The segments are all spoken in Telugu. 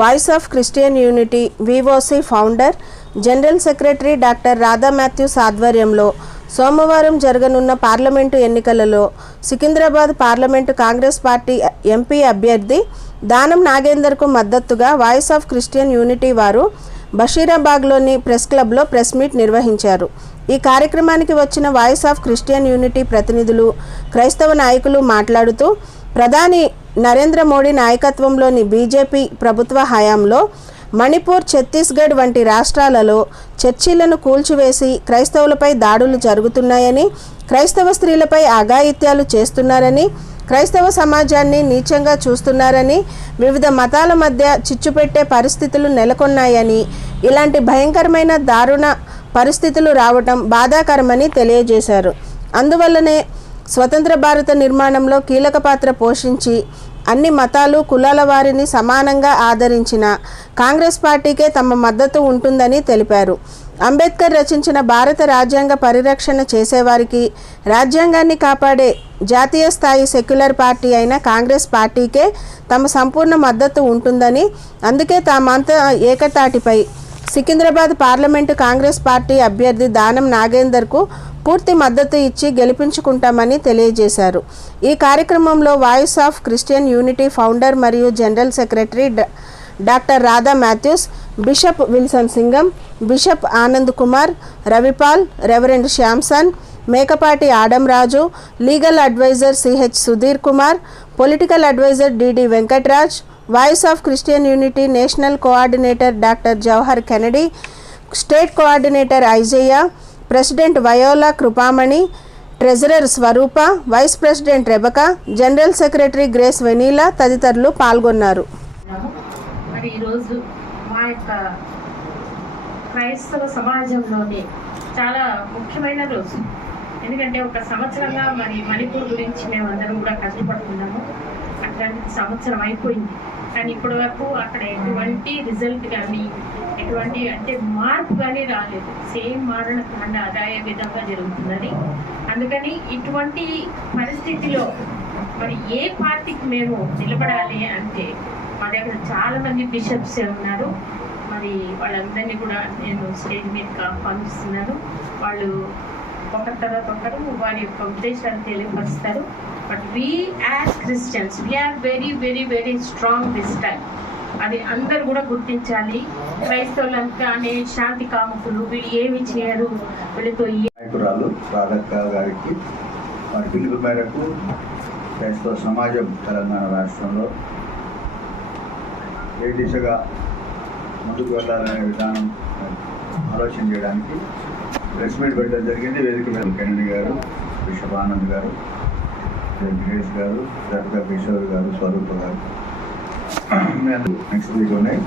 Voice of Christian Unity VOC founder general secretary doctor Radha Mathews ఆధ్వర్యంలో సోమవారం జరగనున్న పార్లమెంటు ఎన్నికలలో Secunderabad parliament Congress party MP అభ్యర్థి దానం నాగేందర్కు మద్దతుగా వాయిస్ ఆఫ్ క్రిస్టియన్ యూనిటీ వారు బషీరాబాగ్లోని ప్రెస్ క్లబ్లో ప్రెస్ మీట్ నిర్వహించారు. ఈ కార్యక్రమానికి వచ్చిన వాయిస్ ఆఫ్ క్రిస్టియన్ యూనిటీ ప్రతినిధులు క్రైస్తవ నాయకులు మాట్లాడుతూ ప్రధాని నరేంద్ర మోడీ నాయకత్వంలోని బీజేపీ ప్రభుత్వ హయాంలో మణిపూర్ ఛత్తీస్గఢ్ వంటి రాష్ట్రాలలో చర్చిలను కూల్చివేసి క్రైస్తవులపై దాడులు జరుగుతున్నాయని క్రైస్తవ స్త్రీలపై అఘాయిత్యాలు చేస్తున్నారని క్రైస్తవ సమాజాన్ని నీచంగా చూస్తున్నారని వివిధ మతాల మధ్య చిచ్చుపెట్టే పరిస్థితులు నెలకొన్నాయని ఇలాంటి భయంకరమైన దారుణ పరిస్థితులు రావటం బాధాకరమని తెలియజేశారు. అందువల్లనే స్వతంత్ర భారత నిర్మాణంలో కీలక పాత్ర పోషించి అన్ని మతాలు కులాల వారిని సమానంగా ఆదరించిన కాంగ్రెస్ పార్టీకే తమ మద్దతు ఉంటుందని తెలిపారు. అంబేద్కర్ రచించిన భారత రాజ్యాంగ పరిరక్షణ చేసేవారికి రాజ్యాంగాన్ని కాపాడే జాతీయ స్థాయి సెక్యులర్ పార్టీ అయిన కాంగ్రెస్ పార్టీకే తమ సంపూర్ణ మద్దతు ఉంటుందని అందుకే తామంతా ఏకతాటిపై సికింద్రాబాద్ పార్లమెంటు కాంగ్రెస్ పార్టీ అభ్యర్థి దానం నాగేందర్కు పూర్తి మద్దతు ఇచ్చి గెలిపించుకుంటామని తెలియజేశారు. ఈ కార్యక్రమంలో Voice of Christian Unity founder మరియు general secretary doctor Radha Mathews bishop Wilson Singam bishop Anand Kumar Ravipal reverend Shyamson Mekapati Adamraju legal adviser CH Sudheer Kumar political adviser DD Venkatraj Voice of Christian Unity national coordinator doctor Jawahar Kennedy state coordinator Aijaiah president Viola Krupamani treasurer Swaroopa vice president Rebecca general secretary Grace Venila తదితరులు పాల్గొన్నారు. మరి ఈరోజు మా యొక్క క్రైస్తవ సమాజంలోని చాలా ముఖ్యమైన రోజు. ఎందుకంటే ఒక సంవత్సరంగా మరి మణిపూర్ గురించి మేము అందరం కూడా కష్టపడుతున్నాము అట్లాంటి సంవత్సరం అయిపోయింది. కానీ ఇప్పటి వరకు అక్కడ ఎటువంటి రిజల్ట్ కానీ ఎటువంటి అంటే మార్పు కానీ రాలేదు. సేమ్ మారణ కాండ అదాయ విధంగా జరుగుతున్నది. అందుకని ఇటువంటి పరిస్థితిలో మరి ఏ పార్టీకి మేము నిలబడాలి అంటే మా దగ్గర చాలా మంది బిషప్స్ ఉన్నారు. మరి వాళ్ళందరినీ కూడా నేను స్టేజ్ మీదకి ఆహ్వానిస్తున్నాను వాళ్ళు ఒకరి తర్వాత ఒకరు వారి యొక్క ఉద్దేశాలు తెలియపరుస్తారు. But we as Christians we are very very very strong this time అది అందరు కూడా గుర్తించాలి. క్రైస్తవులంతా అనే శాంతి కాముకులు వీళ్ళు ఏమి చేయరు. వీళ్ళతో నాయకురాలు రాధక్క గారికి వారి పిలుపు మేరకు క్రైస్తవ సమాజం తెలంగాణ రాష్ట్రంలో ఏ దిశగా ముందుకు వెళ్ళాలనే విధానం ఆలోచన చేయడానికి ప్రెస్ మీట్ పెట్టడం జరిగింది. వేదిక మీద కెనడి గారు బిషప్ ఆనంద్ గారు వెంకటేష్ గారు దర్గా కిషోర్ గారు స్వరూప్ గారు. నెక్స్ట్ వీక్ ఉన్నాయి.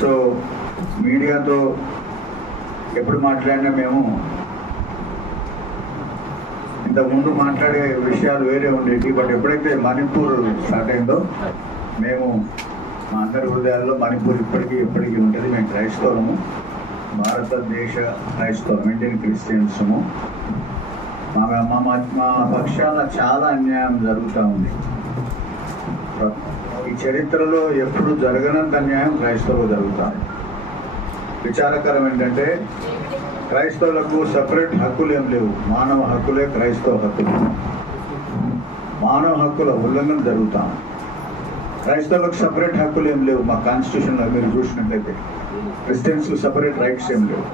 సో మీడియాతో ఎప్పుడు మాట్లాడినా మేము ఇంతకుముందు మాట్లాడే విషయాలు వేరే ఉండేవి బట్ ఎప్పుడైతే మణిపూర్ స్టార్ట్ అయిందో మేము మా అందరి హృదయాల్లో మణిపూర్ ఇప్పటికీ ఎప్పటికీ ఉంటుంది. మేము క్రైస్తవులము. భారతదేశ క్రైస్తవం ఇండియన్ క్రిస్టియన్స్ము. మా మా మా- మా పక్షాన చాలా అన్యాయం జరుగుతూ ఉంది. ఈ చరిత్రలో ఎప్పుడు జరగనంత అన్యాయం క్రైస్తవులు జరుగుతుంది విచారకరం ఏంటంటే క్రైస్తవులకు సపరేట్ హక్కులు ఏం లేవు. మానవ హక్కులే క్రైస్తవ హక్కులు మానవ హక్కుల ఉల్లంఘన జరుగుతాం క్రైస్తవులకు సపరేట్ హక్కులు ఏం లేవు. మా కాన్స్టిట్యూషన్లో మీరు చూసినట్లయితే. క్రిస్టియన్స్కి సపరేట్ రైట్స్ ఏం లేవు.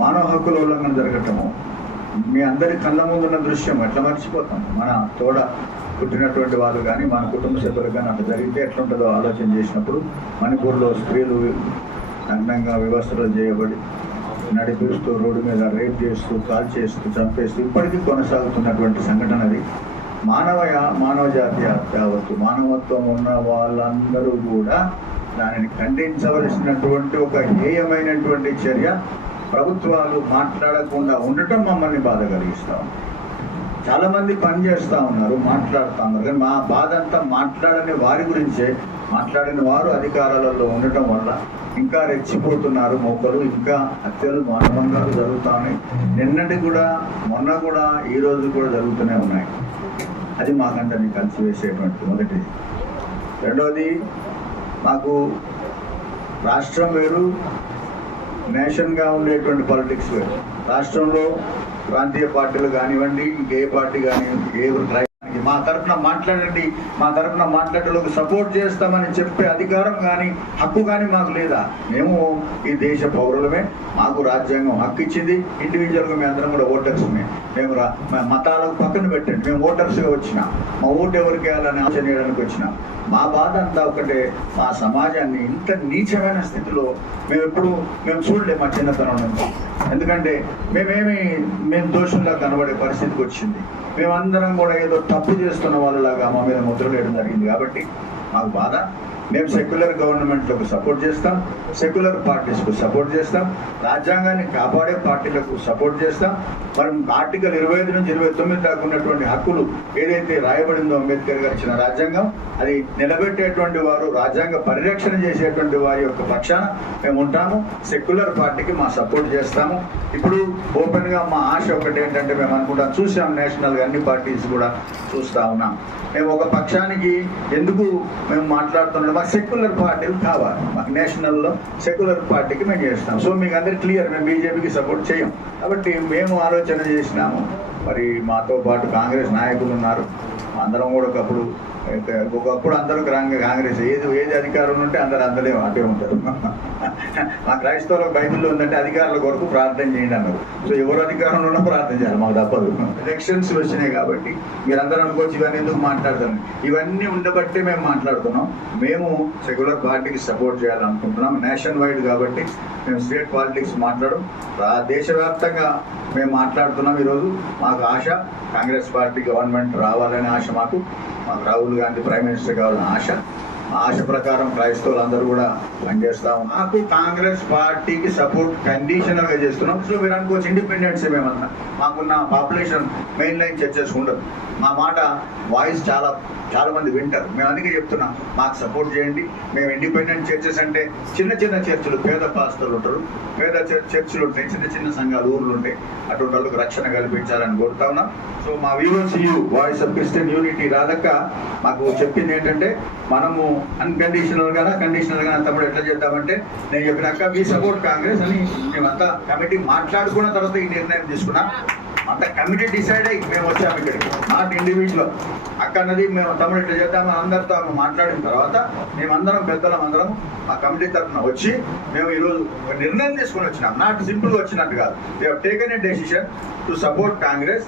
మానవ హక్కుల ఉల్లంఘన జరగటము. మీ అందరి కళ్ళ ముందున్న దృశ్యం ఎట్లా మర్చిపోతాం? మన తోడ పుట్టినటువంటి వాళ్ళు కానీ మన కుటుంబ సభ్యులు కానీ అట్లా జరిగితే ఎట్లుంటుందో ఆలోచన చేసినప్పుడు మణిపూర్లో స్త్రీలు నగ్నంగా వ్యవస్థలు చేయబడి నడిపిస్తూ రోడ్డు మీద రేప్ చేస్తూ కాల్ చేస్తూ చంపేస్తూ ఇప్పటికీ కొనసాగుతున్నటువంటి సంఘటన అది. మానవ మానవ జాతి యావత్తు మానవత్వం ఉన్న వాళ్ళందరూ కూడా దానిని ఖండించవలసినటువంటి ఒక హేయమైనటువంటి చర్య ప్రభుత్వాలు మాట్లాడకుండా ఉండటం మమ్మల్ని బాధ కలిగిస్తాం చాలామంది పని చేస్తూ ఉన్నారు మాట్లాడుతూ ఉన్నారు. కానీ మా బాధ అంతా మాట్లాడని వారి గురించే. మాట్లాడిన వారు అధికారాలలో ఉండటం వల్ల ఇంకా రెచ్చిపోతున్నారు మోకలు ఇంకా హత్యలు మానవంగాలు జరుగుతున్నాయి నిన్నటి కూడా మొన్న కూడా ఈ రోజు కూడా జరుగుతూనే ఉన్నాయి. అది మాకంతా కలిసి వేసేటువంటి మొదటిది. రెండవది మాకు రాష్ట్రం వేరు నేషన్గా ఉండేటువంటి పాలిటిక్స్ వేరు. రాష్ట్రంలో ప్రాంతీయ పార్టీలు కానివ్వండి ఇంకే పార్టీ కానివ్వండి ఏ మా తరఫున మాట్లాడండి మా తరఫున మాట్లాడేలోకి సపోర్ట్ చేస్తామని చెప్పే అధికారం కానీ హక్కు కానీ మాకు లేదా? మేము ఈ దేశ పౌరులమే మాకు రాజ్యాంగం హక్కు ఇచ్చింది ఇండివిజువల్గా మేము అందరం కూడా ఓటర్స్మే మేము రా మా మతాలకు పక్కన పెట్టండి మేము ఓటర్స్గా వచ్చినాం మా ఓటు ఎవరికి వేయాలని ఆలోచన చేయడానికి వచ్చిన. మా బాధ అంతా ఒకటే మా సమాజాన్ని ఇంత నీచమైన స్థితిలో మేము ఎప్పుడు మేము చూడలేము మా చిన్నతనం నుంచి. ఎందుకంటే మేమేమి మేము దోషంలా కనబడే పరిస్థితికి వచ్చింది. మేమందరం కూడా ఏదో తప్పు చేస్తున్న వాళ్ళలాగా మా మీద ముద్రలేయడం జరిగింది కాబట్టి మాకు బాధ. మేము సెక్యులర్ గవర్నమెంట్లకు సపోర్ట్ చేస్తాం సెక్యులర్ పార్టీస్కు సపోర్ట్ చేస్తాం రాజ్యాంగాన్ని కాపాడే పార్టీలకు సపోర్ట్ చేస్తాం. మనం ఆర్టికల్ ఇరవై ఐదు నుంచి ఇరవై తొమ్మిది దాకా ఉన్నటువంటి హక్కులు ఏదైతే రాయబడిందో అంబేద్కర్ గారు ఇచ్చిన రాజ్యాంగం అది నిలబెట్టేటువంటి వారు రాజ్యాంగ పరిరక్షణ చేసేటువంటి వారి యొక్క పక్షాన మేము ఉంటాము. సెక్యులర్ పార్టీకి మా సపోర్ట్ చేస్తాము. ఇప్పుడు ఓపెన్గా మా ఆశ ఒకటి ఏంటంటే మేము అనుకుంటాం చూసాం నేషనల్గా అన్ని పార్టీస్ కూడా చూస్తా ఉన్నాం. మేము ఒక పక్షానికి ఎందుకు మేము మాట్లాడుతున్నాం మాకు సెక్యులర్ పార్టీలు కావాలి. మాకు నేషనల్లో సెక్యులర్ పార్టీకి మేము చేస్తాం. సో మీకు అందరికి క్లియర్ మేము బీజేపీకి సపోర్ట్ చేయం. కాబట్టి మేము ఆలోచన చేసినాము. మరి మాతో పాటు కాంగ్రెస్ నాయకులు ఉన్నారు. అందరం కూడా ఒకప్పుడు ఒకప్పుడు అందరూ కాంగ్రెస్ ఏది ఏది అధికారం ఉంటే అందరు అందరే అటే ఉంటారు. మా క్రైస్తవులకు బైబిల్లో ఉందంటే అధికారుల కొరకు ప్రార్థన చేయండి అన్నారు. సో ఎవరు అధికారంలో ఉన్నా ప్రార్థన చేయాలి మాకు తప్పదు. ఎలక్షన్స్ వచ్చినాయి కాబట్టి. మీరందరూ అనుకోవచ్చు ఇవన్నీ ఎందుకు మాట్లాడతాను ఇవన్నీ ఉండబట్టే మేము మాట్లాడుతున్నాం. మేము సెక్యులర్ పార్టీకి సపోర్ట్ చేయాలనుకుంటున్నాం. నేషన్ వైడ్ కాబట్టి మేము స్టేట్ పాలిటిక్స్ మాట్లాడడం. దేశవ్యాప్తంగా మేము మాట్లాడుతున్నాం ఈరోజు. మాకు ఆశ కాంగ్రెస్ పార్టీ గవర్నమెంట్ రావాలనే ఆశ మాకు. మాకు రాహుల్ గాంధీ ప్రైమ్ మినిస్టర్ కావాలని ఆశ. ఆశ ప్రకారం క్రైస్తవులందరూ కూడా పనిచేస్తాం మాకు కాంగ్రెస్ పార్టీకి సపోర్ట్ కండిషనల్గా చేస్తున్నాం. సో మీరు అనుకోవచ్చు ఇండిపెండెన్స్ మేమన్నా మాకున్న పాపులేషన్ మెయిన్ లైన్ చర్చస్ ఉండదు. మా మాట వాయిస్ చాలా చాలా మంది వింటారు. మేము అందుకే చెప్తున్నాం మాకు సపోర్ట్ చేయండి. మేము ఇండిపెండెంట్ చర్చెస్ అంటే చిన్న చిన్న చర్చిలు పేద పాస్తలు ఉంటారు. పేద చర్- చర్చిలు ఉంటాయి చిన్న చిన్న సంఘాలు ఊర్లు ఉంటాయి. అటువంటి వాళ్ళకి రక్షణ కల్పించాలని కోరుతా ఉన్నాం. సో మా viewers you Voice of Christian Unity రాదక్క మాకు చెప్పింది ఏంటంటే మనము అన్కండిషనల్గా కండిషనల్గా తమ్ముడు ఎట్లా చేద్దామంటే నేను చెప్పినాక మీ సపోర్ట్ కాంగ్రెస్ అని మేమంతా కమిటీ మాట్లాడుకున్న తర్వాత ఈ నిర్ణయం తీసుకున్నాం. అంత కమిటీ డిసైడ్ అయ్యి మేము వచ్చాము ఇక్కడికి. నాట్ ఇండివిజువల్ అక్కడది మేము తమ్ముడు ఇట్లా చేద్దామని అందరితో మాట్లాడిన తర్వాత మేమందరం పెద్దలం అందరం ఆ కమిటీ తరఫున వచ్చి మేము ఈరోజు ఒక నిర్ణయం తీసుకొని వచ్చినాం. నాట్ సింపుల్ వచ్చినట్టు కాదు. We taken a decision to support Congress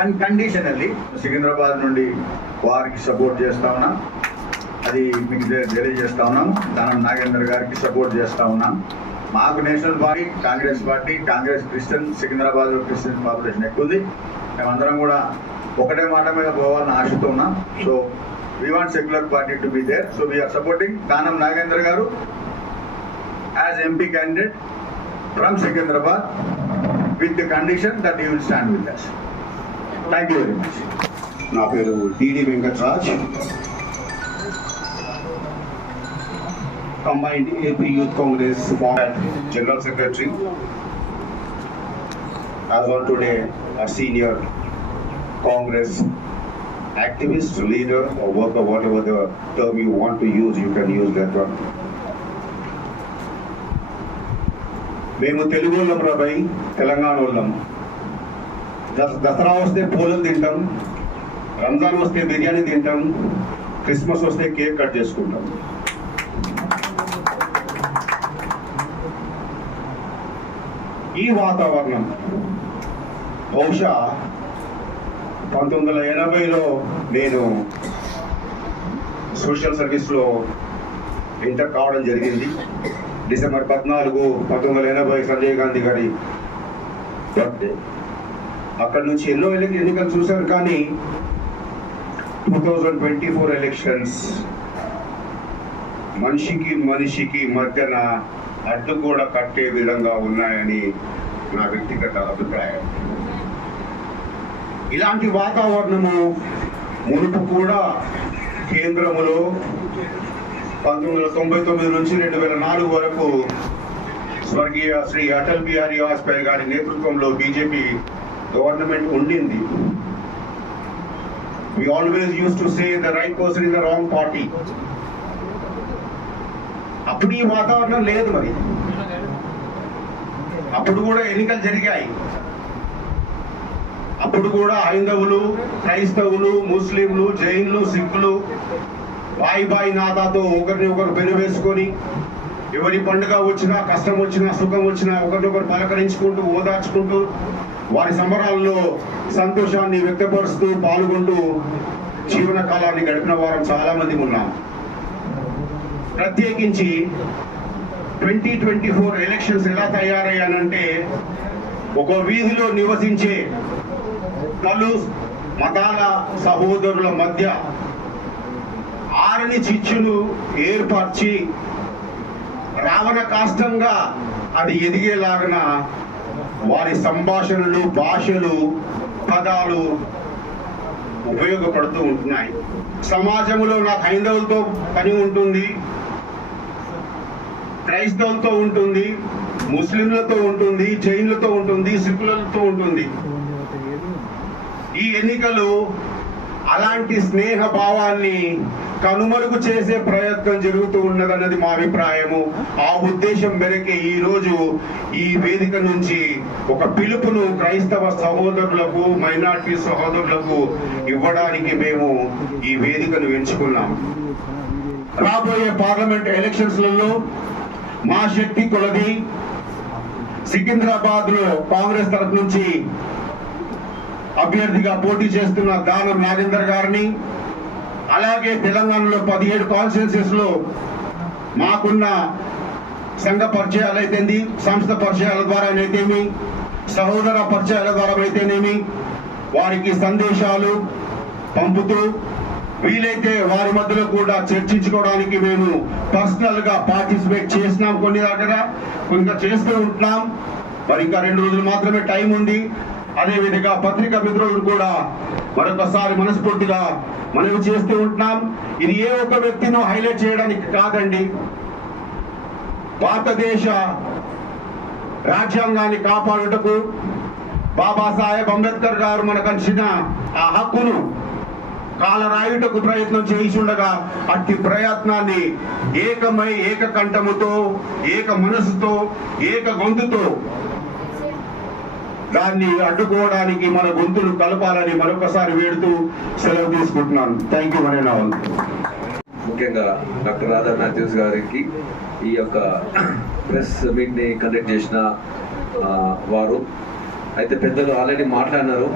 and conditionally Secunderabad నుండి వారికి సపోర్ట్ చేస్తా ఉన్నాం. అది మీకు తెలియజేస్తా ఉన్నాం దానం నాగేందర్ గారికి సపోర్ట్ చేస్తా ఉన్నాం. మాకు national party Congress party Congress Christian సికింద్రాబాద్లో క్రిస్టియన్ పాపులేషన్ ఎక్కువ ఉంది. మేమందరం కూడా ఒకటే మాట మీద పోవాలని ఆశతో ఉన్నాం. So we want secular party to be there so we are supporting కానం Nagendra గారు as MP candidate from Secunderabad with the condition that you will stand with us thank you very much నా పేరు TD Venkatraj. combined AP youth Congress general secretary as on today a senior congress activist leader or worker whatever the term you want to use you can use that one మేము తెలుగు వాళ్ళం రాబాయి తెలంగాణ వాళ్ళం దస్ దసరా వస్తే పూలు తింటాం రంజాన్ వస్తే బిర్యానీ తింటాం క్రిస్మస్ వస్తే కేక్ కట్ చేసుకుంటాం ఈ వాతావరణం. బహుశా పంతొమ్మిది వందల ఎనభైలో నేను సోషల్ సర్వీస్లో ఇంటర్ కావడం జరిగింది. డిసెంబర్ పద్నాలుగు పంతొమ్మిది వందల ఎనభై సంజయ్ గాంధీ గారి బర్త్డే. అక్కడ నుంచి ఎన్నో ఎన్ని- ఎన్నికలు చూశాను కానీ two thousand twenty four elections మనిషికి మనిషికి మధ్యన అడ్డు కూడా కట్టే విధంగా ఉన్నాయని నా వ్యక్తిగత అభిప్రాయం. ఇలాంటి వాతావరణము మునుపు కూడా కేంద్రములో పంతొమ్మిది వందల తొంభై తొమ్మిది నుంచి రెండు వేల నాలుగు వరకు స్వర్గీయ శ్రీ అటల్ బిహారీ వాజ్పేయి గారి నేతృత్వంలో బీజేపీ గవర్నమెంట్ ఉండింది. We always use to say the right person in the wrong party అప్పుడు ఈ వాతావరణం లేదు మరి. అప్పుడు కూడా ఎన్నికలు జరిగాయి. అప్పుడు కూడా హైందవులు క్రైస్తవులు ముస్లింలు జైన్లు సిక్కులు బాయి బాయి నాదాతో ఒకరిని ఒకరు పెనువేసుకొని ఎవరి పండుగ వచ్చినా కష్టం వచ్చినా సుఖం వచ్చినా ఒకరినొకరు పలకరించుకుంటూ ఓదార్చుకుంటూ వారి సంబరాల్లో సంతోషాన్ని వ్యక్తపరుస్తూ పాల్గొంటూ జీవన కాలాన్ని గడిపిన వారం చాలామంది ఉన్నాం. ప్రత్యేకించి ట్వంటీ ట్వంటీ ఫోర్ ఎలక్షన్స్ ఎలా తయారయ్యానంటే ఒక వీధిలో నివసించే పలు మతాల సహోదరుల మధ్య ఆరని చిచ్చును ఏర్పరిచి రావణ కాష్టంగా అది ఎదిగేలాగన వారి సంభాషణలు భాషలు పదాలు ఉపయోగపడుతూ ఉంటున్నాయి. సమాజంలో నాకు హైందవులతో పని ఉంటుంది. క్రైస్తవులతో ఉంటుంది ముస్లింలతో ఉంటుంది జైన్లతో ఉంటుంది సిక్కులతో ఉంటుంది. ఈ ఎన్నికలు అలాంటి స్నేహ భావాన్ని కనుమరుగు చేసే ప్రయత్నం జరుగుతూ ఉన్నదన్నది మా అభిప్రాయము. ఆ ఉద్దేశం మేరకే ఈ రోజు ఈ వేదిక నుంచి ఒక పిలుపును క్రైస్తవ సహోదరులకు మైనార్టీ సహోదరులకు ఇవ్వడానికి మేము ఈ వేదికను ఎంచుకున్నాం. రాబోయే పార్లమెంట్ ఎలక్షన్స్లలో మా శక్తి కొలది. సికింద్రాబాద్లో కాంగ్రెస్ తరఫు నుంచి అభ్యర్థిగా పోటీ చేస్తున్న దానం నాగేందర్ గారిని అలాగే తెలంగాణలో పదిహేడు కాన్స్టిట్యూన్సీస్లో మాకున్న సంఘ పరిచయాలు అయితేంది సంస్థ పరిచయాల ద్వారా అయితేమి సహోదర పరిచయాల ద్వారా అయితేనేమి వారికి సందేశాలు పంపుతూ వీలైతే వారి మధ్యలో కూడా చర్చించుకోవడానికి మేము పర్సనల్గా పార్టిసిపేట్ చేసినాం కొన్ని దగ్గర ఇంకా చేస్తూ ఉంటున్నాం. మరి ఇంకా రెండు రోజులు మాత్రమే టైం ఉంది. అదేవిధంగా పత్రికా మిత్రులను కూడా మరొకసారి మనస్ఫూర్తిగా మనవి చేస్తూ ఉంటున్నాం. ఇది ఏ ఒక్క వ్యక్తినో హైలైట్ చేయడానికి కాదండి. భారతదేశ రాజ్యాంగాన్ని కాపాడుటకు బాబాసాహెబ్ అంబేద్కర్ గారు మనకంచిన ఆ హక్కును కాలరాయుటకు ప్రయత్నం చేయించుండగా అట్టి ప్రయత్నాన్ని ఏకమై ఏక కంఠముతో ఏక మనసుతో ఏక గొంతుతో దాన్ని అడ్డుకోవడానికి మన గొంతులు కలపాలని మరొకసారి వేడుతూ సెలవు తీసుకుంటున్నాను. థ్యాంక్ యూ అనే వాళ్ళు ముఖ్యంగా డాక్టర్ రాధా మాథ్యూస్ గారికి ఈ యొక్క ప్రెస్ మీట్ని కండక్ట్ చేసిన వారు. అయితే పెద్దలు ఆల్రెడీ మాట్లాడినారు.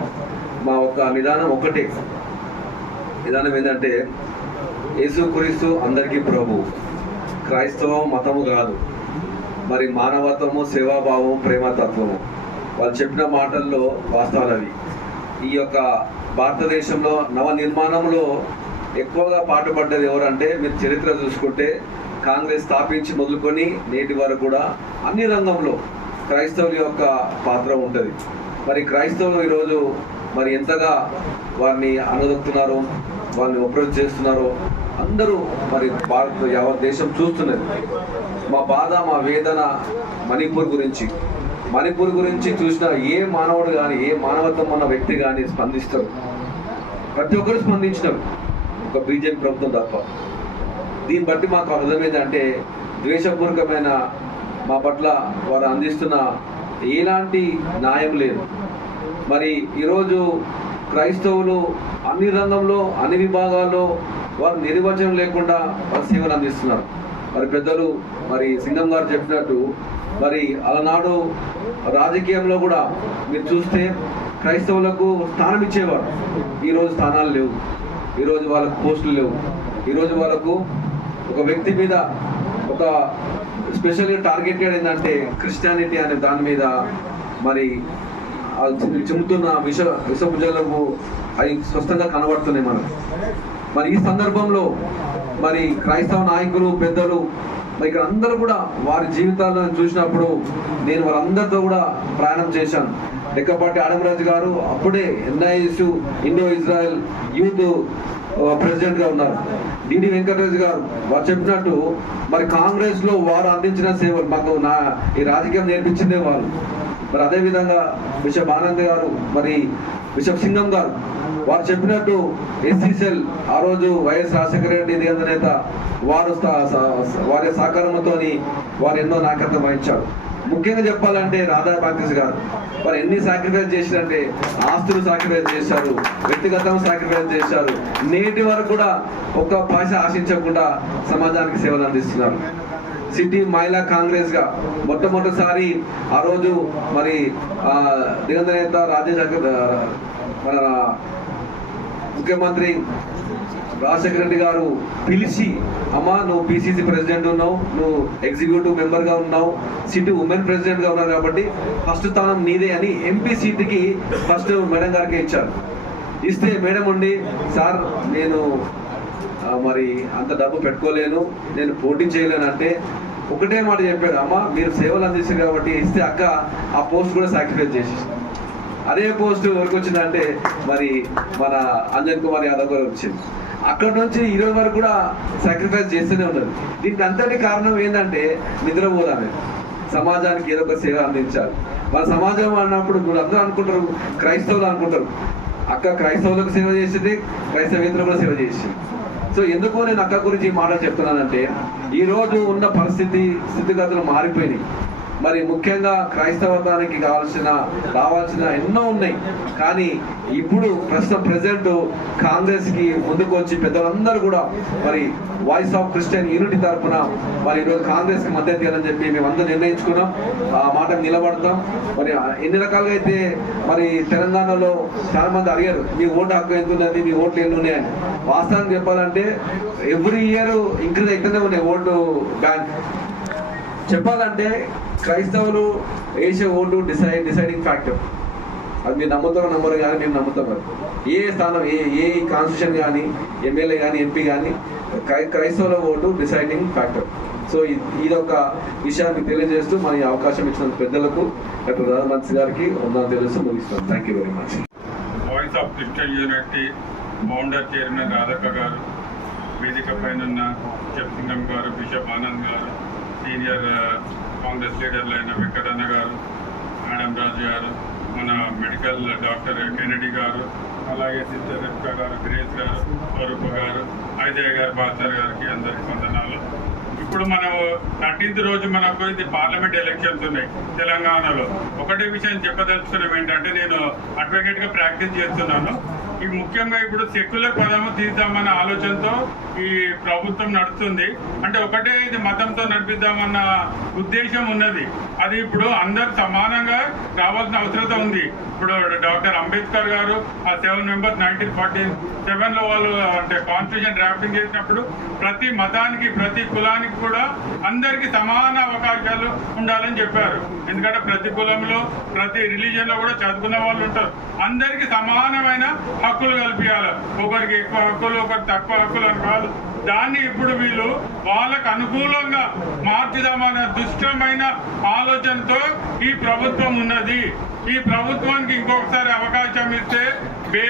మా ఒక నిదానం ఒకటే. విధానం ఏంటంటే యేసుక్రీస్తు అందరికీ ప్రభు. క్రైస్తవం మతము కాదు. మరి మానవత్వము సేవాభావం ప్రేమతత్వము. వాళ్ళు చెప్పిన మాటల్లో వాస్తవాలవి. ఈ యొక్క భారతదేశంలో నవ నిర్మాణంలో ఎక్కువగా పాటుపడ్డది ఎవరంటే మీరు చరిత్ర చూసుకుంటే కాంగ్రెస్ స్థాపించి మొదలుకొని నేటి వరకు కూడా అన్ని రంగంలో క్రైస్తవుల యొక్క పాత్ర ఉంటుంది. మరి క్రైస్తవులు ఈరోజు మరి ఎంతగా వారిని అనుదొక్తున్నారు వాళ్ళని అప్రోచ్ చేస్తున్నారో అందరూ మరి భారత యావత్ దేశం చూస్తున్నది. మా బాధ మా వేదన మణిపూర్ గురించి. మణిపూర్ గురించి చూసిన ఏ మానవుడు కానీ ఏ మానవత్వం ఉన్న వ్యక్తి కానీ స్పందిస్తారు. ప్రతి ఒక్కరు స్పందించినారు. ఒక బీజేపీ ప్రభుత్వం తప్ప. దీన్ని బట్టి మాకు అర్థమైందంటే ద్వేషపూర్వకమైన మా పట్ల వారు అందిస్తున్న ఎలాంటి న్యాయం లేదు. మరి ఈరోజు క్రైస్తవులు అన్ని రంగంలో అన్ని విభాగాల్లో వారు నిర్వచనం లేకుండా వారు సేవలు అందిస్తున్నారు. మరి పెద్దలు మరి సింగం గారు చెప్పినట్టు మరి అలనాడు రాజకీయంలో కూడా మీరు చూస్తే క్రైస్తవులకు స్థానం ఇచ్చేవారు. ఈరోజు స్థానాలు లేవు. ఈరోజు వాళ్ళకు పోస్టులు లేవు. ఈరోజు వాళ్ళకు ఒక వ్యక్తి మీద ఒక స్పెషల్గా టార్గెటెడ్ ఏంటంటే క్రిస్టియానిటీ అనే దాని మీద మరి చెబుతున్న విష విషభుజలకు అవి స్పష్టంగా కనబడుతున్నాయి మనకు. మరి ఈ సందర్భంలో మరి క్రైస్తవ నాయకులు పెద్దలు మరి ఇక్కడ అందరూ కూడా వారి జీవితాలను చూసినప్పుడు నేను వారందరితో కూడా ప్రయాణం చేశాను. లెక్కపాటి ఆడమరాజు గారు అప్పుడే ఎన్ఐఎస్ ఇండో ఇజ్రాయెల్ యూత్ ప్రెసిడెంట్గా ఉన్నారు. డిడి వెంకటరాజు గారు వారు చెప్పినట్టు మరి కాంగ్రెస్లో వారు అందించిన సేవలు మాకు నా ఈ రాజకీయం నేర్పించిందే వాళ్ళు. మరి అదేవిధంగా బిషప్ ఆనంద్ గారు మరి బిషప్ సింగం గారు వారు చెప్పినట్టు ఎస్సీసెల్ ఆ రోజు వైఎస్ రాజశేఖర రెడ్డి దిగంత నేత వారు వారి సహకారంతో వారు ఎన్నో నాయకత్వం వహించారు. ముఖ్యంగా చెప్పాలంటే రాధా పాంకస్ గారు వారు ఎన్ని సాక్రిఫైస్ చేశారంటే ఆస్తులు సాక్రిఫైస్ చేశారు వ్యక్తిగతం సాక్రిఫైస్ చేశారు. నేటి వరకు కూడా ఒక్క భాష ఆశించకుండా సమాజానికి సేవలు అందిస్తున్నారు. సిటీ మహిళా కాంగ్రెస్గా మొట్టమొదటిసారి ఆ రోజు మరి ఆ దిగంత నేత రాజేష్ మన ముఖ్యమంత్రి రాజశేఖర రెడ్డి గారు పిలిచి అమ్మా నువ్వు పిసిసి ప్రెసిడెంట్ ఉన్నావు నువ్వు ఎగ్జిక్యూటివ్ మెంబర్గా ఉన్నావు సిటీ ఉమెన్ ప్రెసిడెంట్గా ఉన్నావు కాబట్టి ఫస్ట్ స్థానం నీదే అని ఎంపీ సీట్కి ఫస్ట్ మేడం గారికి ఇచ్చారు. ఇస్తే మేడం ఉండి సార్ నేను మరి అంత డబ్బు పెట్టుకోలేను నేను పోటీ చేయలేను అంటే ఒకటే మాట చెప్పాడు అమ్మ మీరు సేవలు అందిస్తారు కాబట్టి ఇస్తే అక్క ఆ పోస్ట్ కూడా సాక్రిఫైస్ చేసేసి అదే పోస్ట్ వరకు వచ్చిందంటే మరి మన అంజన్ కుమార్ యాదవ్ గారు వచ్చింది. అక్కడ నుంచి ఇరవై వరకు కూడా సాక్రిఫైస్ చేస్తూనే ఉన్నారు దీనికి అంతటి కారణం ఏంటంటే నిద్రపోదామే. సమాజానికి ఏదో ఒక సేవ అందించాలి. మన సమాజం అన్నప్పుడు మీరు అందరూ అనుకుంటారు క్రైస్తవులు అనుకుంటారు. అక్క క్రైస్తవులకు సేవ చేసింది క్రైస్తవేంద్ర కూడా సేవ చేసింది. సో ఎందుకు నేను అక్క గురించి ఈ మాటలు చెప్తున్నానంటే ఈ రోజు ఉన్న పరిస్థితి స్థితిగతులు మారిపోయినాయి. మరి ముఖ్యంగా క్రైస్తవతానికి కావాల్సిన రావాల్సిన ఎన్నో ఉన్నాయి. కానీ ఇప్పుడు ప్రస్తుతం ప్రెసెంట్ కాంగ్రెస్కి ముందుకు వచ్చి పెద్దలందరూ కూడా మరి వాయిస్ ఆఫ్ క్రిస్టియన్ యూనిటీ తరఫున మరి ఈరోజు కాంగ్రెస్కి మద్దతు ఇవ్వాలని చెప్పి మేము అందరూ నిర్ణయించుకున్నాం. ఆ మాట నిలబడతాం. మరి ఎన్ని రకాలుగా అయితే మరి తెలంగాణలో చాలా మంది అడిగారు మీ ఓటు హక్కు ఎంత ఉన్నది మీ ఓట్లు ఎన్ని ఉన్నాయని వాస్తవానికి చెప్పాలంటే ఎవ్రీ ఇయర్ ఇంక్రీజ్ అవుతూనే ఉన్నాయి ఓటు బ్యాంక్. చెప్పాలంటే క్రైస్తవులు వేసే ఓటు డిసైడ్ డిసైడింగ్ ఫ్యాక్టర్. అది మీరు నమ్ముతారో నమ్మరు కానీ మేము నమ్ముతాం అది. ఏ స్థానం ఏ ఏ కాన్స్టిట్యూషన్ కానీ ఎమ్మెల్యే కానీ ఎంపీ కానీ క్రైస్తవుల ఓటు డిసైడింగ్ ఫ్యాక్టర్. సో ఇది ఒక విషయాన్ని తెలియజేస్తూ మన అవకాశం ఇచ్చిన పెద్దలకు డాక్టర్ ప్రధానమంత్రి గారికి వందలు తెలుస్తూ ముగిస్తాం thank you very much Voice of Christian Unity founder chairman రాధక్క గారు వేదిక పైన ఉన్న గారు బిషప్ ఆనంద్ గారు సీనియర్ కాంగ్రెస్ లీడర్లు అయిన వెంకటన్న గారు మేడం రాజు గారు మన మెడికల్ డాక్టర్ కెనడీ గారు అలాగే సిస్టర్ రెప్కా గారు గ్రేస్ గారు స్వరూప గారు ఐదయ్య గారు బాద్దార్ గారికి అందరికి వందనాలు. ఇప్పుడు మనం థర్టీన్త్ రోజు మనకు ఇది పార్లమెంట్ ఎలక్షన్స్ ఉన్నాయి తెలంగాణలో. ఒకటే విషయం చెప్పదలుచుకున్నాం ఏంటంటే నేను అడ్వకేట్గా ప్రాక్టీస్ చేస్తున్నాను. ఈ ముఖ్యంగా ఇప్పుడు సెక్యులర్ పదము తీద్దామన్న ఆలోచనతో ఈ ప్రభుత్వం నడుస్తుంది. అంటే ఒకటే ఇది మతంతో నడిపిద్దామన్న ఉద్దేశం ఉన్నది. అది ఇప్పుడు అందరు సమానంగా రావాల్సిన అవసరత ఉంది. ఇప్పుడు డాక్టర్ అంబేద్కర్ గారు ఆ సెవెన్ మెంబర్స్ నైన్టీన్ ఫార్టీ సెవెన్లో వాళ్ళు అంటే కాన్స్టిట్యూషన్ డ్రాఫ్టింగ్ చేసినప్పుడు ప్రతి మతానికి ప్రతి కులానికి కూడా అందరికి సమాన అవకాశాలు ఉండాలని చెప్పారు. ఎందుకంటే ప్రతి కులంలో ప్రతి రిలీజన్లో కూడా చదువుకున్న వాళ్ళు ఉంటారు. అందరికి సమానమైన హక్కులు కల్పించాలి ఒకరికి ఎక్కువ హక్కులు ఒకరికి తక్కువ హక్కులు అని కాదు. దాన్ని ఇప్పుడు వీళ్ళు వాళ్ళకు అనుకూలంగా మార్చుదామన్న దుష్టమైన ఆలోచనతో ఈ ప్రభుత్వం ఉన్నది. ఈ ప్రభుత్వానికి ఇంకొకసారి అవకాశం ఇస్తే బే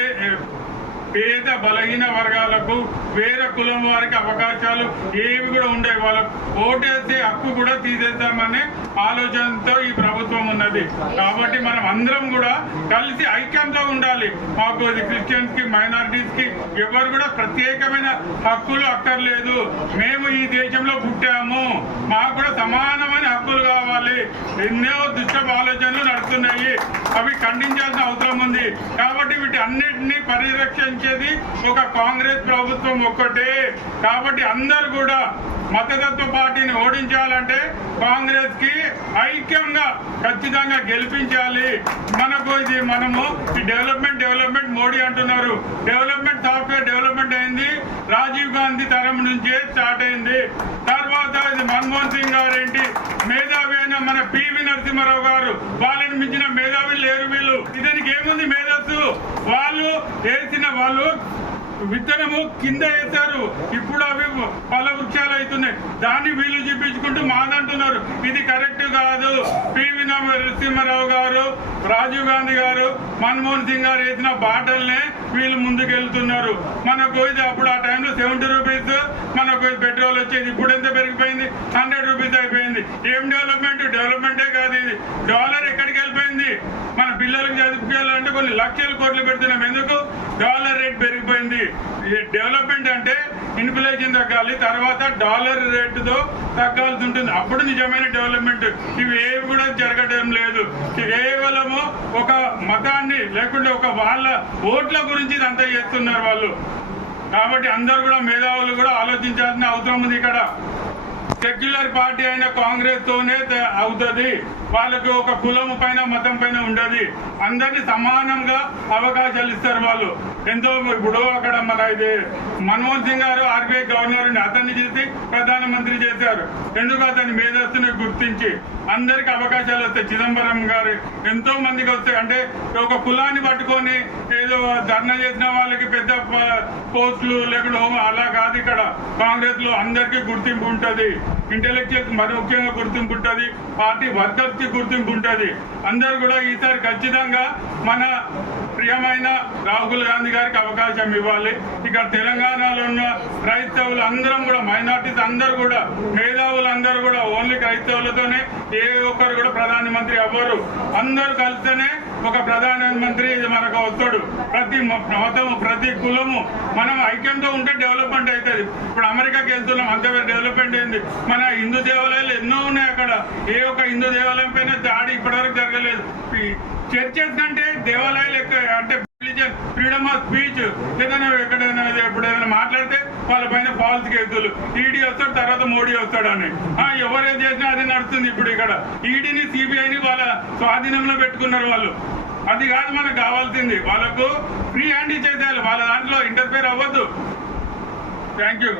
పేద బలహీన వర్గాలకు వేరే కులం వారికి అవకాశాలు ఏవి కూడా ఉండేవి. వాళ్ళకు ఓటేసే హక్కు కూడా తీసేద్దామనే ఆలోచనతో ఈ ప్రభుత్వం ఉన్నది. కాబట్టి మనం అందరం కూడా కలిసి ఐక్యంతో ఉండాలి. మాకు క్రిస్టియన్స్కి మైనారిటీస్కి ఎవరు కూడా ప్రత్యేకమైన హక్కులు అక్కర్లేదు. మేము ఈ దేశంలో పుట్టాము. మాకు కూడా సమానమైన హక్కులు కావాలి. ఎన్నో దుష్ట ఆలోచనలు నడుస్తున్నాయి. అవి ఖండించాల్సిన అవసరం ఉంది. కాబట్టి వీటి అన్నిటినీ పరిరక్షించేది ఒక కాంగ్రెస్ ప్రభుత్వం ఒక్కటే. కాబట్టి అందరు కూడా మతతత్వ పార్టీని ఓడించాలంటే కాంగ్రెస్కి ఐక్యంగా ఖచ్చితంగా గెలిపించాలి. మనకు ఇది మనము ఈ డెవలప్మెంట్ డెవలప్మెంట్ మోడీ అంటున్నారు. డెవలప్మెంట్ సాఫ్ట్వేర్ డెవలప్మెంట్ అయింది. రాజీవ్ గాంధీ తరం నుంచే స్టార్ట్ అయింది. తర్వాత ఇది మన్మోహన్ సింగ్ గారు ఏంటి మేధావి అయిన మన పివి నరసింహారావు గారు. వాళ్ళని మించిన మేధావి లేరు వీళ్ళు. ఇతనికి ఏముంది మేధస్సు. వాళ్ళు వేసిన వాళ్ళు విత్తనము కింద వేశారు. ఇప్పుడు అవి పళ్ళ వృక్షాలు అవుతున్నాయి. దాన్ని వీళ్ళు చూపించుకుంటూ మాదంటున్నారు. ఇది కరెక్ట్ కాదు. పివి నరసింహారావు గారు రాజీవ్ గాంధీ గారు మన్మోహన్ సింగ్ గారు వేసిన బాటల్నే వీళ్ళు ముందుకెళ్తున్నారు. మనకు ఇది అప్పుడు ఆ టైంలో సెవెంటీ రూపీస్ మనకు పెట్రోల్ వచ్చేది. ఇప్పుడు ఎంత పెరిగిపోయింది? హండ్రెడ్ రూపీస్ అయిపోయింది. ఏం డెవలప్మెంట్? డెవలప్మెంటే కాదు ఇది. డాలర్ ఎక్కడికి వెళ్ళిపోయింది? మన పిల్లలకు చదివించాలంటే కొన్ని లక్షల కోట్లు పెడుతున్నాం. ఎందుకు? డాలర్ రేట్ పెరిగిపోయింది. డెవలప్మెంట్ అంటే ఇన్ఫ్లేషన్ తగ్గాలి. తర్వాత డాలర్ రేటుతో తగ్గాల్సి ఉంటుంది. అప్పుడు నిజమైన డెవలప్మెంట్. ఇవి ఏవి కూడా జరగడం లేదు. కేవలము ఒక మతాన్ని లేకుంటే ఒక వాళ్ళ ఓట్ల గురించి ఇదంతా చేస్తున్నారు వాళ్ళు. కాబట్టి అందరూ కూడా మేధావులు కూడా ఆలోచించాల్సిన అవసరం ఉంది ఇక్కడ. సెక్యులర్ పార్టీ అయిన కాంగ్రెస్ తోనే అవుతుంది. వాళ్ళకి ఒక కులం పైన మతం పైన ఉండదు. అందరినీ సమానంగా అవకాశాలు ఇస్తారు వాళ్ళు. ఎంతో ఇప్పుడు అక్కడ మన ఇది మన్మోహన్ సింగ్ గారు ఆర్బీఐ గవర్నర్ అతన్ని చేసి ప్రధానమంత్రి చేశారు. ఎందుకు అతని మేధస్సుని గుర్తించి అందరికి అవకాశాలు వస్తాయి? చిదంబరం గారు ఎంతో మందికి వస్తాయి. అంటే ఒక కులాన్ని పట్టుకొని ఏదో ధర్నా చేసిన వాళ్ళకి పెద్ద పోస్టులు లేకుండా అలా కాదు ఇక్కడ. కాంగ్రెస్లో అందరికీ గుర్తింపు ఉంటది. ఇంటెలెక్చువల్ మరి ముఖ్యంగా గుర్తింపు ఉంటది. పార్టీ వర్కర్స్ కి గుర్తింపు ఉంటుంది. అందరు కూడా ఈసారి ఖచ్చితంగా మన ప్రియమైన రాహుల్ గాంధీ గారికి అవకాశం ఇవ్వాలి. ఇక్కడ తెలంగాణలో ఉన్న క్రైస్తవులు అందరం కూడా మైనార్టీస్ అందరూ కూడా మేధావులు అందరూ కూడా ఓన్లీ క్రైస్తవులతోనే ఏ ఒక్కరు కూడా ప్రధానమంత్రి అవ్వరు. అందరూ కలిస్తేనే ఒక ప్రధానమంత్రి మనకు వస్తాడు. ప్రతి మతము ప్రతి కులము మనం ఐక్యంతో ఉంటే డెవలప్మెంట్ అవుతుంది. ఇప్పుడు అమెరికాకి వెళ్తున్నాం అంత డెవలప్మెంట్ అయింది. మన హిందూ దేవాలయాలు ఎన్నో ఉన్నాయి అక్కడ. ఏ ఒక్క హిందూ దేవాలయం పైన దాడి ఇప్పటివరకు జరగలేదు. చర్చెస్ కంటే దేవాలయాలు ఎక్కువ అంటే ఫ్రీడమ్ ఆఫ్ స్పీచ్ ఏదైనా ఎక్కడైనా ఇప్పుడు ఏదైనా మాట్లాడితే వాళ్ళ పైన ఫాల్స్ కేసులు. ఈడీ వస్తాడు తర్వాత మోడీ వస్తాడు అని ఎవరేం చేసినా అది నడుస్తుంది ఇప్పుడు ఇక్కడ. ఈడీని సిబిఐని వాళ్ళ స్వాధీనంలో పెట్టుకున్నారు వాళ్ళు. అది కాదు మనకు కావాల్సింది. వాళ్ళకు ఫ్రీ హ్యాండ్ ఇచ్చేసేయాలి. వాళ్ళ దాంట్లో ఇంటర్ఫేర్ అవ్వద్దు. థ్యాంక్ యూ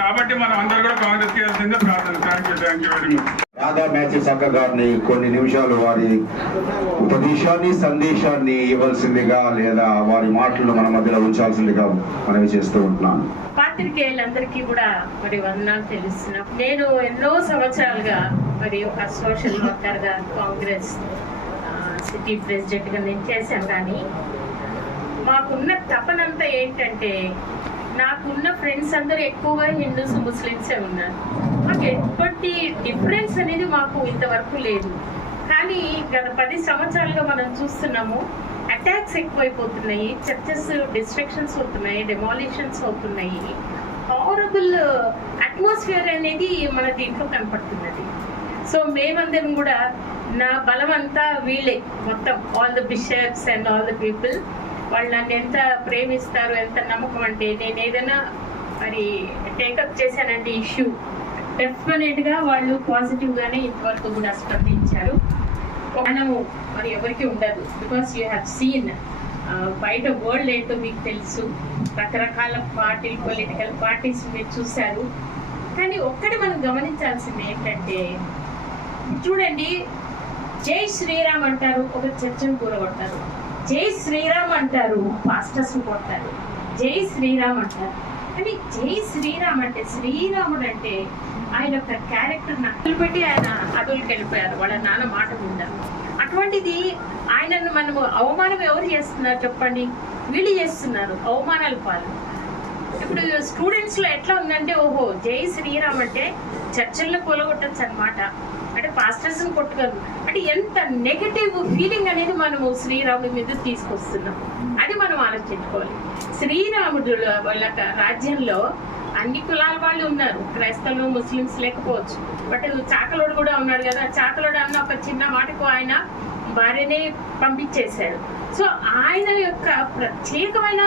కాబట్టి మనం అందరూ కూడా కాంగ్రెస్కి ప్రార్థన. Thank you thank you very much Radha Mathews అక్క గారిని కొన్ని నిమిషాలు వారి ఉపదేశాన్ని సందేశాన్ని ఇవ్వాల్సిందిగా లేదా వారి మాటలు మన మధ్యలో ఉంచాల్సిందిగా మనవి చేస్తూ ఉంటున్నాను. పాత్రికేయులందరికీ కూడా మరి వందనాలు తెలుస్తున్నాం. నేను ఎన్నో సంవత్సరాలుగా మరి ఒక సోషల్ వర్కర్గా కాంగ్రెస్ సిటీ ప్రెసిడెంట్గా నేను చేశాను. కానీ మాకున్న తపనంతా ఏంటంటే నాకున్న ఫ్రెండ్స్ అందరూ ఎక్కువగా హిందూస్ ముస్లిమ్సే ఉన్నారు. మాకు ఎటువంటి డిఫరెన్స్ అనేది మాకు ఇంతవరకు లేదు. కానీ గత పది సంవత్సరాలుగా మనం చూస్తున్నాము అటాక్స్ ఎక్కువైపోతున్నాయి చర్చెస్ డిస్ట్రక్షన్స్ అవుతున్నాయి డెమాలిషన్స్ అవుతున్నాయి. హారబుల్ అట్మాస్ఫియర్ అనేది మన దీంట్లో కనపడుతున్నది. సో మేమందరం కూడా నా బలం అంతా వీళ్ళే మొత్తం. All the bishops and all the people వాళ్ళు నన్ను ఎంత ప్రేమిస్తారు ఎంత నమ్మకం అంటే నేను ఏదైనా మరి టేకప్ చేశానంటే ఇష్యూ డెఫినెట్గా వాళ్ళు పాజిటివ్ గానే ఇంతవరకు కూడా స్పందించారు. మనము మరి ఎవరికి ఉండదు. బికాస్ యూ హ్యావ్ సీన్ బయట వరల్డ్ ఏంటో మీకు తెలుసు. రకరకాల పార్టీలు పొలిటికల్ పార్టీస్ మీరు చూశారు. కానీ ఒక్కటి మనం గమనించాల్సింది ఏంటంటే చూడండి జై శ్రీరామ్ అంటారు ఒక చర్చను కూరగొడతారు. జై శ్రీరామ్ అంటారు పాస్టర్స్ కొడతారు. జై శ్రీరామ్ అంటారు. కానీ జై శ్రీరామ్ అంటే శ్రీరాముడు అంటే ఆయన యొక్క క్యారెక్టర్ నక్కలు పెట్టి ఆయన అదులకు వెళ్ళిపోయారు. వాళ్ళ నాన్న మాట మీద అటువంటిది ఆయనను మనము అవమానం ఎవరు చేస్తున్నారు చెప్పండి? వీళ్ళు చేస్తున్నారు. అవమానాలు పాలు. ఇప్పుడు స్టూడెంట్స్లో ఎట్లా ఉందంటే ఓహో జై శ్రీరామ్ అంటే చర్చల్లో కూలగొట్టచ్చు అనమాట అంటే పాస్టర్స్ కొట్టుకోరు. అంటే ఎంత నెగటివ్ ఫీలింగ్ అనేది మనము శ్రీరాముడి మీద తీసుకొస్తున్నాం. అది మనం ఆలోచించుకోవాలి. శ్రీరాముడు వాళ్ళ రాజ్యంలో అన్ని కులాల వాళ్ళు ఉన్నారు. క్రైస్తవులు ముస్లిమ్స్ లేకపోవచ్చు. బట్ చాకలోడు కూడా ఉన్నాడు కదా. చాకలోడు అన్న ఒక చిన్న మాటకు ఆయన భార్యనే పంపించేశాడు. సో ఆయన యొక్క ప్రత్యేకమైన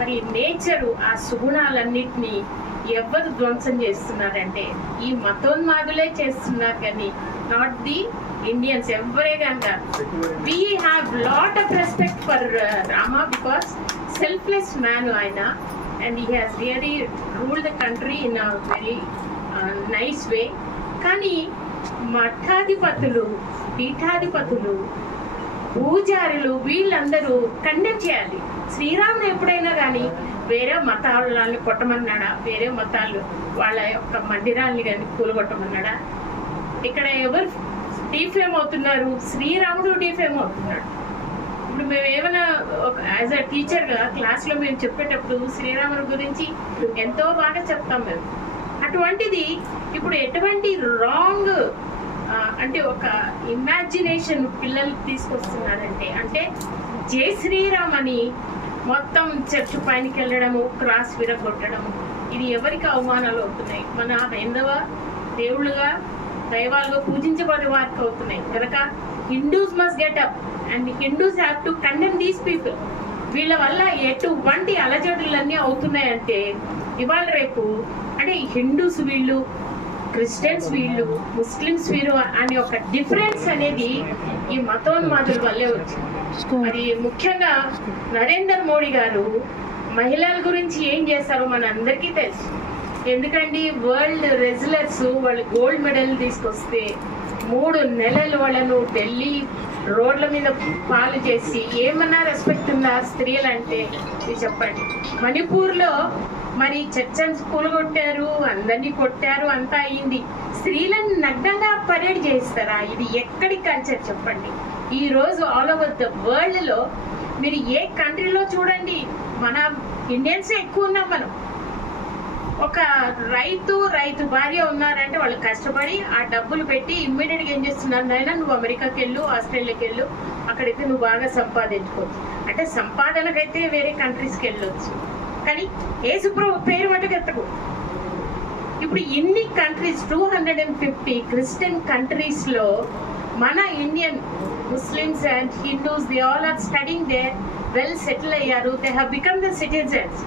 మరి నేచరు ఆ సుగుణాలన్నిటినీ ఎవరు ధ్వంసం చేస్తున్నారంటే ఈ మతోన్మాదులే చేస్తున్నారు కానీ నాట్ ది ఇండియన్స్ ఎవరే కనుక we have lot of respect for Rama because selfless man ఆయన and he has really rule the country in a very nice way కానీ మఠాధిపతులు పీఠాధిపతులు పూజారులు వీళ్ళందరూ కండెమ్ చేయాలి. శ్రీరాముడు ఎప్పుడైనా కానీ వేరే మతాలని కొట్టమన్నాడా? వేరే మతాలు వాళ్ళ యొక్క మందిరాల్ని కానీ కూలగొట్టమన్నాడా? ఇక్కడ ఎవరు డీఫేమ్ అవుతున్నారు? శ్రీరాముడు డీఫేమ్ అవుతున్నాడు. ఇప్పుడు మేము ఏమైనా యాజ్ అ టీచర్గా క్లాస్లో మేము చెప్పేటప్పుడు శ్రీరాముని గురించి ఎంతో బాగా చెప్తాం మేము. అటువంటిది ఇప్పుడు ఎటువంటి రాంగ్ అంటే ఒక ఇమాజినేషన్ పిల్లలు తీసుకొస్తున్నారంటే అంటే జై శ్రీరామ్ అని మొత్తం చర్చ్ పైనకి వెళ్ళడము క్రాస్ విరగొట్టడము ఇది ఎవరికి అవమానాలు అవుతున్నాయి? మన హైందవ దేవుళ్ళుగా దైవాలుగా పూజించబడే వారికి అవుతున్నాయి. కనుక Hindus must get up and Hindus have to condemn these people వీళ్ళ వల్ల ఎటువంటి అలజడులన్నీ అవుతున్నాయంటే ఇవాళ రేపు అంటే హిందూస్ వీళ్ళు క్రిస్టియన్స్ వీళ్ళు ముస్లిమ్స్ వీరు అనే ఒక డిఫరెన్స్ అనేది ఈ మతోన్మాదుల వల్లే వచ్చింది. మరి ముఖ్యంగా నరేంద్ర మోడీ గారు మహిళల గురించి ఏం చేస్తారో మన అందరికీ తెలుసు. ఎందుకండి వరల్డ్ రెజ్లర్స్ వాళ్ళు గోల్డ్ మెడల్ తీసుకొస్తే మూడు నెలలు వాళ్ళను ఢిల్లీ రోడ్ల మీద పాలు చేసి ఏమన్నా రెస్పెక్ట్ ఉందా స్త్రీలంటే? ఇది చెప్పండి. మణిపూర్లో మరి చర్చను స్కూల్ కొట్టారు అందరినీ కొట్టారు అంతా అయింది. స్త్రీలను నగ్నంగా పరేడ్ చేస్తారా ఇది ఎక్కడి కల్చర్ చెప్పండి. ఈ రోజు ఆల్ ఓవర్ ద వరల్డ్లో మీరు ఏ కంట్రీలో చూడండి మన ఇండియన్స్ ఎక్కువ ఉన్నాం మనం. ఒక రైతు రైతు భార్య ఉన్నారంటే వాళ్ళు కష్టపడి ఆ డబ్బులు పెట్టి ఇమ్మీడియట్గా ఏం చేస్తున్నారు నాయన నువ్వు అమెరికాకి వెళ్ళు ఆస్ట్రేలియాకి వెళ్ళు అక్కడైతే నువ్వు బాగా సంపాదించుకోవచ్చు అంటే సంపాదనకైతే వేరే కంట్రీస్కి వెళ్ళొచ్చు కానీ ఏసుప్రభు పేరు మటుకు ఎత్తకు. ఇప్పుడు ఇన్ని countries two hundred and fifty Christian కంట్రీస్లో మన Indian Muslims and Hindus they all are studying they well settle అయ్యారు. They have become the citizens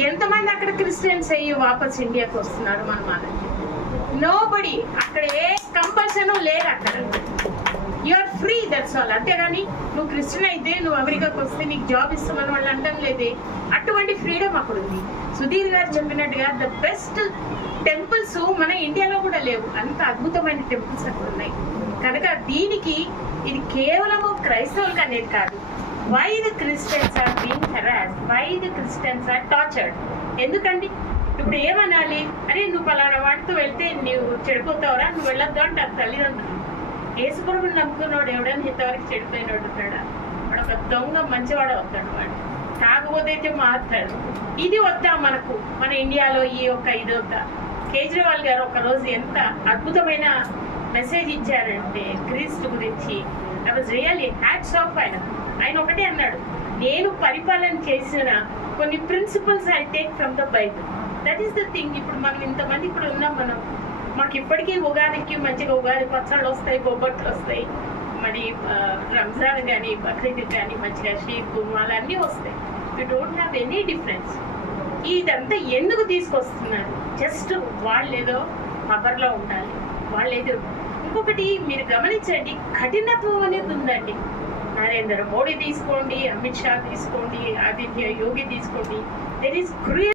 ఎంతమంది అక్కడ క్రిస్టియన్స్ అయ్యి వాపస్ ఇండియాకి వస్తున్నారు మన మనకి నో బడి అక్కడ ఏ కంపల్సన్ లేదు అక్కడ. ఆర్ ఫ్రీ దట్స్ ఆల్ అంతేగాని నువ్వు క్రిస్టియన్ అయితే నువ్వు అమెరికాకి వస్తే నీకు జాబ్ ఇస్తామని వాళ్ళు అంటాం లేదే. అటువంటి ఫ్రీడమ్ అక్కడ ఉంది. సుధీర్ గారు చెప్పినట్టుగా ద బెస్ట్ టెంపుల్స్ మన ఇండియాలో కూడా లేవు. అంత అద్భుతమైన టెంపుల్స్ అక్కడ ఉన్నాయి. కనుక దీనికి ఇది కేవలము క్రైస్తవులకు అనేది కాదు. Why the Christians are being harass why the Christians are tortured ఎందుకండి? ఇప్పుడు ఏమనాలి? అరే నువ్వు పలానా వాటితో వెళ్తే నువ్వు చెడిపోతావురా నువ్వు వెళ్ళొద్దు అంటారు తల్లిదండ్రులు. యేసుప్రభుని నమ్ముకున్నాడు ఎవడని ఇంతవరకు చెడిపోయినాడు ఉంటాడా వాడు ఒక దొంగ మంచివాడు అవుతాడు వాడు. కాకపోతే అయితే మారుతాడు. ఇది వద్దా మనకు? మన ఇండియాలో ఈ యొక్క ఇది వద్దా? కేజ్రీవాల్ గారు ఒక రోజు ఎంత అద్భుతమైన మెసేజ్ ఇచ్చారంటే క్రీస్తు గురించి. I was really hats off ఆయన ఆయన ఒకటే అన్నాడు నేను పరిపాలన చేసిన కొన్ని principles I take from the Bible that is the thing ఇప్పుడు మనం ఇంతమంది ఇప్పుడు ఉన్నాం మనం. మాకు ఇప్పటికీ ఉగాదికి మంచిగా ఉగాది పచ్చళ్ళు వస్తాయి బొబ్బట్లు వస్తాయి. మరి రంజాన్ కానీ బక్రీద్ కానీ మంచిగా షీర్ కుర్మాలు అన్నీ వస్తాయి. You don't have any difference ఇదంతా ఎందుకు తీసుకొస్తున్నారు? జస్ట్ వాళ్ళు ఏదో పవర్లో ఉండాలి. వాళ్ళు ఏదో ఇంకొకటి మీరు గమనించండి కఠినత్వం అనేది ఉందండి. నరేంద్ర మోడీ తీసుకోండి అమిత్ షా తీసుకోండి ఆదిత్య యోగి తీసుకోండి. There is cruel